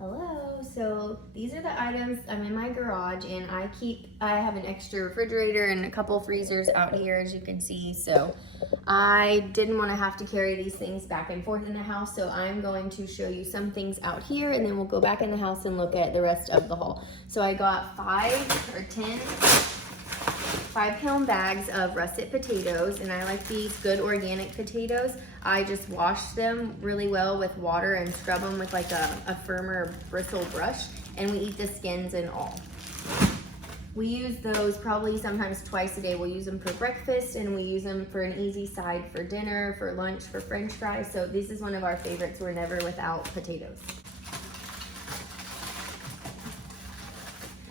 Hello, so these are the items. I'm in my garage and I have an extra refrigerator and a couple freezers out here, as you can see. So I didn't want to have to carry these things back and forth in the house. So I'm going to show you some things out here and then we'll go back in the house and look at the rest of the haul. So I got 5-pound bags of russet potatoes, and I like these good organic potatoes. I just wash them really well with water and scrub them with like a firmer bristle brush, and we eat the skins and all. We use those probably sometimes twice a day. We'll use them for breakfast and we use them for an easy side for dinner, for lunch, for French fries. So this is one of our favorites. We're never without potatoes.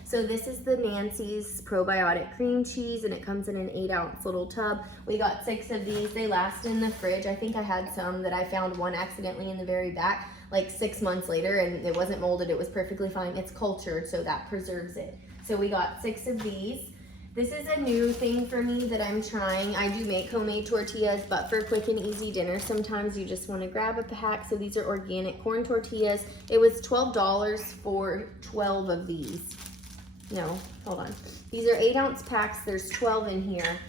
So this is the Nancy's probiotic cream cheese, and it comes in an 8-ounce little tub. We got 6 of these. They last in the fridge. I think I had some that I found one accidentally in the very back like 6 months later, and it wasn't molded. It was perfectly fine. It's cultured, so that preserves it. So we got 6 of these. This is a new thing for me that I'm trying. I do make homemade tortillas, but for quick and easy dinner, sometimes you just want to grab a pack. So these are organic corn tortillas. It was $12 for 12 of these. No, hold on. These are 8-ounce packs. There's 12 in here.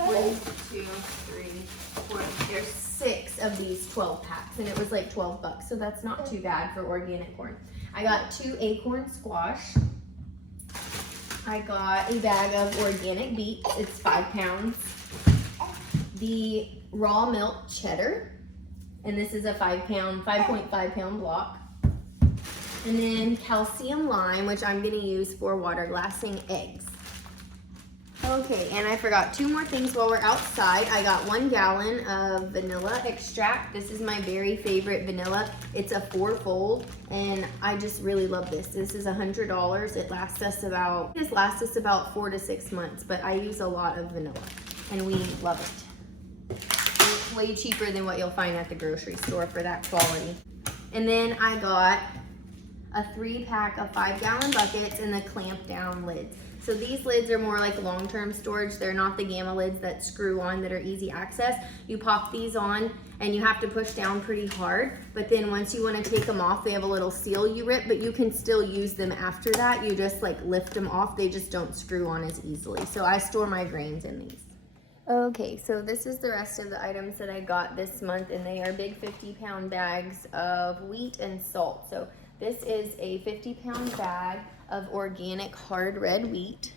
1, 2, 3, 4. There's 6 of these 12 packs, and it was like 12 bucks. So that's not too bad for organic corn. I got 2 acorn squash. I got a bag of organic beets. It's 5 pounds. The raw milk cheddar, and this is a 5.5 pound block. And then calcium lime, which I'm gonna use for water glassing eggs. Okay, and I forgot 2 more things while we're outside. I got 1 gallon of vanilla extract. This is my very favorite vanilla. It's a 4-fold, and I just really love this. This is $100. This lasts us about 4 to 6 months, but I use a lot of vanilla, and we love it. It's way cheaper than what you'll find at the grocery store for that quality. And then I got a 3-pack of 5-gallon buckets and the clamp down lids. So these lids are more like long-term storage. They're not the gamma lids that screw on that are easy access. You pop these on and you have to push down pretty hard, but then once you want to take them off, they have a little seal you rip, but you can still use them after that. You just like lift them off. They just don't screw on as easily. So I store my grains in these. Okay, so this is the rest of the items that I got this month, and they are big 50-pound bags of wheat and salt. So this is a 50-pound bag of organic hard red wheat.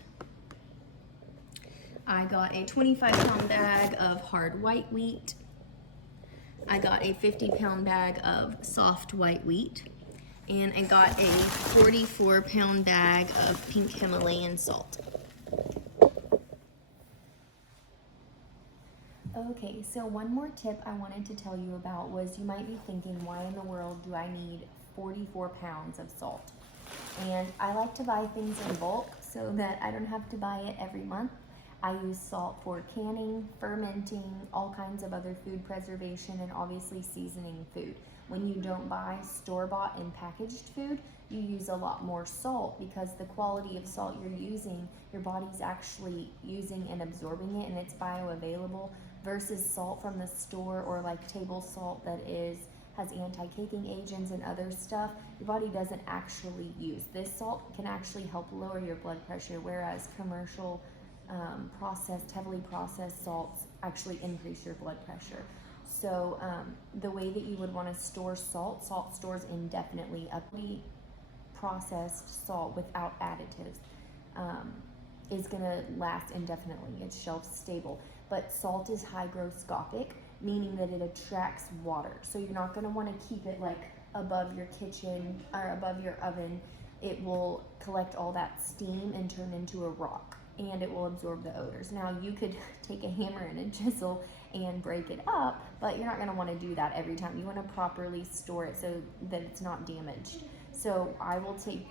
I got a 25-pound bag of hard white wheat. I got a 50-pound bag of soft white wheat. And I got a 44-pound bag of pink Himalayan salt. Okay, so one more tip I wanted to tell you about was, you might be thinking, why in the world do I need 44 pounds of salt? And I like to buy things in bulk so that I don't have to buy it every month. I use salt for canning, fermenting, all kinds of other food preservation, and obviously seasoning food. When you don't buy store-bought and packaged food, you use a lot more salt, because the quality of salt you're using, your body's actually using and absorbing it, and it's bioavailable, versus salt from the store or like table salt that has anti-caking agents and other stuff your body doesn't actually use. This salt can actually help lower your blood pressure, whereas commercial heavily processed salts actually increase your blood pressure. So the way that you would want to store salt stores indefinitely. A processed salt without additives is going to last indefinitely. It's shelf stable. But salt is hygroscopic, meaning that it attracts water. So you're not going to want to keep it like above your kitchen or above your oven. It will collect all that steam and turn into a rock, and it will absorb the odors. Now you could take a hammer and a chisel and break it up, but you're not going to want to do that every time. You want to properly store it so that it's not damaged. So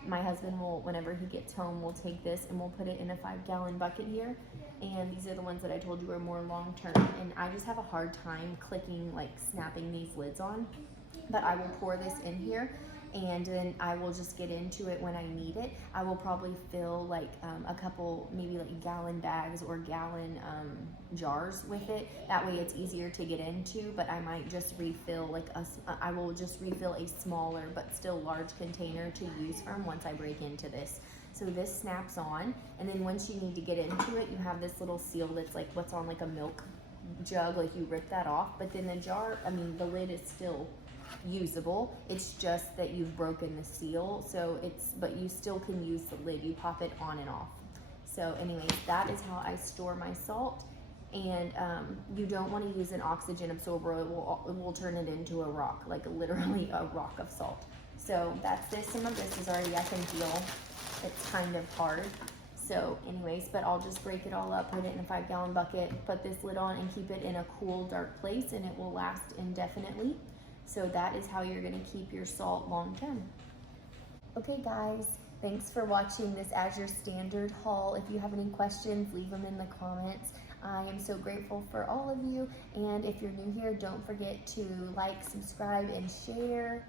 my husband will, whenever he gets home, we'll take this and we'll put it in a 5-gallon bucket here. And these are the ones that I told you are more long-term. And I just have a hard time snapping these lids on. But I will pour this in here, and then I will just get into it when I need it. I will probably fill like a couple, maybe like gallon bags or gallon jars with it. That way it's easier to get into, but I might just refill like I will just refill a smaller but still large container to use from once I break into this. So this snaps on, and then once you need to get into it, you have this little seal that's like what's on like a milk jug, like you rip that off, but then the jar, I mean the lid is still usable. It's just that you've broken the seal, so but you still can use the lid. You pop it on and off. So anyways, that is how I store my salt. And you don't want to use an oxygen absorber. It will turn it into a rock, like literally a rock of salt. So that's this. Some of this is already, I can feel it's kind of hard. So anyways, but I'll just break it all up, put it in a 5-gallon bucket, put this lid on, and keep it in a cool, dark place, and it will last indefinitely. So that is how you're going to keep your salt long term. Okay guys, thanks for watching this Azure Standard haul. If you have any questions, leave them in the comments. I am so grateful for all of you, and if you're new here, don't forget to like, subscribe, and share.